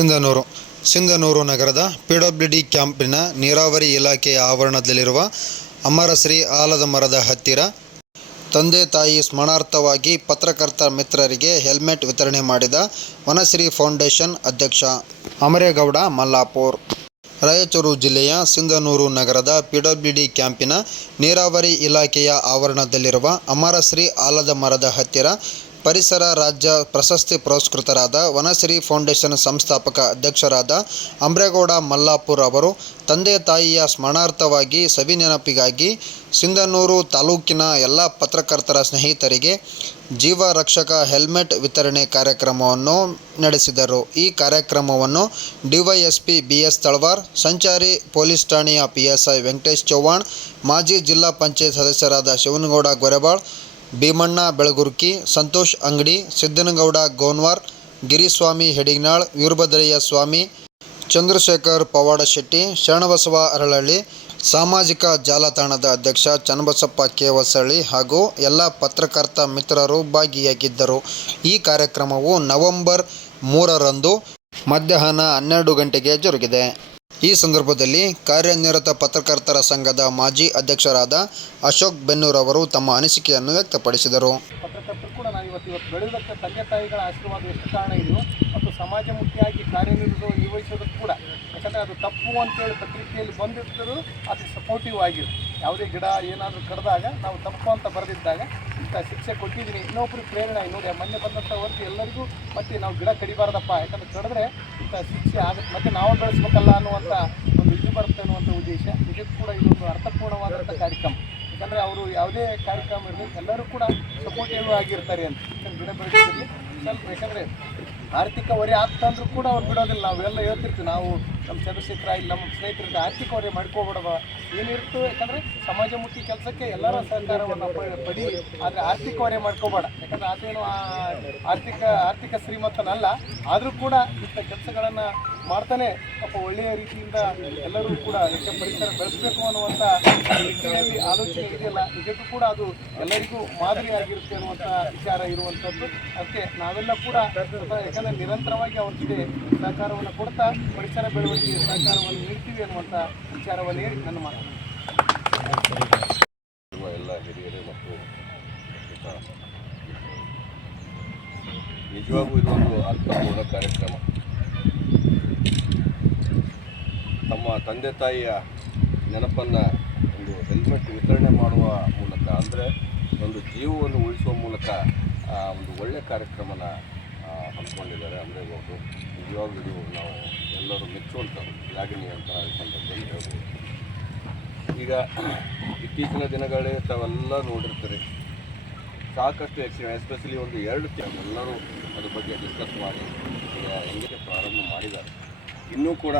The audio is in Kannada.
ಸಿಂಧನೂರು ನಗರದ ಪಿಡಬ್ಲ್ಯೂಡಿ ಕ್ಯಾಂಪಿನ ನೀರಾವರಿ ಇಲಾಖೆಯ ಆವರಣದಲ್ಲಿರುವ ಅಮರಶ್ರೀ ಆಲದ ಮರದ ಹತ್ತಿರ ತಂದೆ ತಾಯಿ ಸ್ಮರಣಾರ್ಥವಾಗಿ ಪತ್ರಕರ್ತ ಮಿತ್ರರಿಗೆ ಹೆಲ್ಮೆಟ್ ವಿತರಣೆ ಮಾಡಿದ ವನಶ್ರೀ ಫೌಂಡೇಶನ್ ಅಧ್ಯಕ್ಷ ಅಮರೇಗೌಡ ಮಲ್ಲಾಪುರ್. ರಾಯಚೂರು ಜಿಲ್ಲೆಯ ಸಿಂಧನೂರು ನಗರದ ಪಿಡಬ್ಲ್ಯೂಡಿ ಕ್ಯಾಂಪಿನ ನೀರಾವರಿ ಇಲಾಖೆಯ ಆವರಣದಲ್ಲಿರುವ ಅಮರಶ್ರೀ ಆಲದ ಮರದ ಹತ್ತಿರ ಪರಿಸರ ರಾಜ್ಯ ಪ್ರಶಸ್ತಿ ಪುರಸ್ಕೃತರಾದ ವನಶ್ರೀ ಫೌಂಡೇಶನ್ ಸಂಸ್ಥಾಪಕ ಅಧ್ಯಕ್ಷರಾದ ಅಮರೇಗೌಡ ಮಲ್ಲಾಪುರ್ ಅವರು ತಂದೆ ತಾಯಿಯ ಸ್ಮರಣಾರ್ಥವಾಗಿ ಸವಿನೆನಪಿಗಾಗಿ ಸಿಂಧನೂರು ತಾಲೂಕಿನ ಎಲ್ಲ ಪತ್ರಕರ್ತರ ಸ್ನೇಹಿತರಿಗೆ ಜೀವ ರಕ್ಷಕ ಹೆಲ್ಮೆಟ್ ವಿತರಣೆ ಕಾರ್ಯಕ್ರಮವನ್ನು ನಡೆಸಿದರು. ಈ ಕಾರ್ಯಕ್ರಮವನ್ನು ಡಿವೈಎಸ್ಪಿ ಬಿಎಸ್ ತಳವಾರ್, ಸಂಚಾರಿ ಪೊಲೀಸ್ ಠಾಣೆಯ ಪಿಎಸ್ಐ ವೆಂಕಟೇಶ್ ಚವ್ಹಾಣ್, ಮಾಜಿ ಜಿಲ್ಲಾ ಪಂಚಾಯತ್ ಸದಸ್ಯರಾದ ಶಿವನಗೌಡ ಗೊರೆಬಾಳ್, ಭೀಮಣ್ಣ ಬೆಳಗುರ್ಕಿ, ಸಂತೋಷ್ ಅಂಗಡಿ, ಸಿದ್ದನಗೌಡ ಗೋನ್ವಾರ್, ಗಿರಿಸ್ವಾಮಿ ಹೆಡಿಗ್ನಾಳ್, ವೀರಭದ್ರಯ್ಯ ಸ್ವಾಮಿ, ಚಂದ್ರಶೇಖರ್ ಪವಾಡಶೆಟ್ಟಿ, ಶರಣಬಸವ ಅರಳಳ್ಳಿ, ಸಾಮಾಜಿಕ ಜಾಲತಾಣದ ಅಧ್ಯಕ್ಷ ಚನ್ನಬಸಪ್ಪ ಕೆ ಹೊಸಳ್ಳಿ ಹಾಗೂ ಎಲ್ಲ ಪತ್ರಕರ್ತ ಮಿತ್ರರು ಭಾಗಿಯಾಗಿದ್ದರು. ಈ ಕಾರ್ಯಕ್ರಮವು ನವೆಂಬರ್ 3ರಂದು ಮಧ್ಯಾಹ್ನ 12 ಗಂಟೆಗೆ ಜರುಗಿದೆ. ಈ ಸಂದರ್ಭದಲ್ಲಿ ಕಾರ್ಯನಿರತ ಪತ್ರಕರ್ತರ ಸಂಘದ ಮಾಜಿ ಅಧ್ಯಕ್ಷರಾದ ಅಶೋಕ್ ಬೆನ್ನೂರ್ ಅವರು ತಮ್ಮ ಅನಿಸಿಕೆಯನ್ನು ವ್ಯಕ್ತಪಡಿಸಿದರು. ಪತ್ರಕರ್ತರು ಕೂಡ ನಾವು ಇವತ್ತು ಬೆಳೆಯೋದಕ್ಕೆ ತಂದೆ ತಾಯಿಗಳ ಆಶೀರ್ವಾದ ಎಷ್ಟು ಕಾರಣ ಇದೆಯೋ ಮತ್ತು ಸಮಾಜಮುಖಿಯಾಗಿ ನಿರ್ವಹಿಸೋದಕ್ಕೆ ಕೂಡ, ಯಾಕಂದರೆ ಅದು ತಪ್ಪು ಅಂತೇಳಿ ಪತ್ರಿಕೆಯಲ್ಲಿ ಬಂದಿದ್ದರೂ ಅದು ಸಪೋರ್ಟಿವ್ ಆಗಿದೆ. ಯಾವುದೇ ಗಿಡ ಏನಾದರೂ ಕಡಿದಾಗ ನಾವು ತಪ್ಪು ಅಂತ ಬರೆದಿದ್ದಾಗ ಇಂಥ ಶಿಕ್ಷೆ ಕೊಟ್ಟಿದ್ದೀನಿ, ಇನ್ನೊಬ್ಬರು ಪ್ರೇರಣೆ ನೋಡಿ ಮೊನ್ನೆ ಬಂದಂಥ ಹೊರತು ಎಲ್ಲರಿಗೂ ಮತ್ತು ನಾವು ಗಿಡ ಕಡಿಬಾರ್ದಪ್ಪ, ಯಾಕಂದರೆ ಕಡಿದ್ರೆ ಇಂಥ ಶಿಕ್ಷೆ ಆಗುತ್ತೆ ಮತ್ತು ನಾವು ಬೆಳೆಸ್ಬೇಕಲ್ಲ ಅನ್ನುವಂಥ ಒಂದು ಇದು ಬರುತ್ತೆ ಅನ್ನುವಂಥ ಉದ್ದೇಶ. ಇದಕ್ಕೆ ಕೂಡ ಇದೊಂದು ಅರ್ಥಪೂರ್ಣವಾದಂಥ ಕಾರ್ಯಕ್ರಮ. ಯಾಕಂದರೆ ಅವರು ಯಾವುದೇ ಕಾರ್ಯಕ್ರಮ ಇರಲಿ ಎಲ್ಲರೂ ಕೂಡ ಸಪೋರ್ಟಿವ್ ಆಗಿರ್ತಾರೆ ಅಂತ. ಗಿಡ ಬೆಳೆಸಿರಲಿ ಸ್ವಲ್ಪ, ಯಾಕಂದರೆ ಆರ್ಥಿಕ ಹೊರೆ ಆಗ್ತಂದ್ರೂ ಕೂಡ ಅವ್ರು ಬಿಡೋದಿಲ್ಲ. ನಾವೆಲ್ಲ ಹೇಳ್ತಿರ್ತೀವಿ, ನಾವು ನಮ್ಮ ಚಂದ್ರಶೇಖರ ಇಲ್ಲಿ ನಮ್ಮ ಸ್ನೇಹಿತರಿಂದ ಆರ್ಥಿಕ ಹೊರೆ ಮಾಡ್ಕೋಬೇಡವ ಏನಿರ್ತು, ಯಾಕಂದರೆ ಸಮಾಜಮುಖಿ ಕೆಲಸಕ್ಕೆ ಎಲ್ಲರ ಸಹಕಾರವನ್ನು ಪಡಿ, ಆದರೆ ಆರ್ಥಿಕ ಹೊರೆ ಮಾಡ್ಕೋಬೇಡ. ಯಾಕಂದರೆ ಅದೇನು ಆರ್ಥಿಕ ಶ್ರೀಮಂತನಲ್ಲ, ಆದರೂ ಕೂಡ ಇಂಥ ಕೆಲಸಗಳನ್ನು ಮಾಡ್ತಾನೆ ಪಾಪ ಒಳ್ಳೆಯ ರೀತಿಯಿಂದ ಎಲ್ಲರೂ ಕೂಡ ಪರಿಸರ ಬೆಳೆಸಬೇಕು ಅನ್ನುವಂಥ ರೀತಿಯಲ್ಲಿ ಆಲೋಚನೆ ಇದೆಯಲ್ಲ, ನಿಜಕ್ಕೂ ಕೂಡ ಅದು ಎಲ್ಲರಿಗೂ ಮಾದರಿಯಾಗಿರುತ್ತೆ ಅನ್ನುವಂಥ ವಿಚಾರ ಇರುವಂಥದ್ದು. ಅದಕ್ಕೆ ನಾವೆಲ್ಲ ಕೂಡ ಯಾಕಂದರೆ ನಿರಂತರವಾಗಿ ಅವ್ರ ಜೊತೆ ಸಹಕಾರವನ್ನು ಕೊಡ್ತಾ ಪರಿಸರ ಬೆಳವಣಿಗೆಗೆ ಸಹಕಾರವನ್ನು ನೀಡ್ತೀವಿ ಅನ್ನುವಂಥ ವಿಚಾರವನ್ನು ಹೇಳಿ ನನ್ನ ಮಾತು. ಎಲ್ಲ ಹಿರಿಯರು ಮತ್ತು ನಿಜವಾಗೂ ಇದೊಂದು ಅರ್ಥಪೂರ್ಣ ಕಾರ್ಯಕ್ರಮ. ತಮ್ಮ ತಂದೆ ತಾಯಿಯ ನೆನಪನ್ನು ಒಂದು ಹೆಲ್ಮೆಟ್ ವಿತರಣೆ ಮಾಡುವ ಮೂಲಕ, ಅಂದರೆ ಒಂದು ಜೀವವನ್ನು ಉಳಿಸುವ ಮೂಲಕ ಒಂದು ಒಳ್ಳೆಯ ಕಾರ್ಯಕ್ರಮನ ಹಮ್ಮಿಕೊಂಡಿದ್ದಾರೆ ಅಮರೇಗೌಡರು. ನಿಜವಾಗ್ಲೂ ನಾವು ಎಲ್ಲರೂ ಮೆಚ್ಚುವಂಥದ್ದು ಶ್ಲಾಘನೀಯ ಅಂತ ಈ ಸಂದರ್ಭದಲ್ಲಿ ಹೇಳ್ಬೋದು. ಈಗ ಇತ್ತೀಚಿನ ದಿನಗಳೇ ತಾವೆಲ್ಲ ನೋಡಿರ್ತಾರೆ, ಸಾಕಷ್ಟು ಎಸ್ಪೆಷಲಿ ಒಂದು 2 ಎಲ್ಲರೂ ಅದ್ರ ಬಗ್ಗೆ ಡಿಸ್ಕಸ್ ಮಾಡಿ ಹೆಂಗೆ ಪ್ರಾರಂಭ ಮಾಡಿದ್ದಾರೆ. ಇನ್ನೂ ಕೂಡ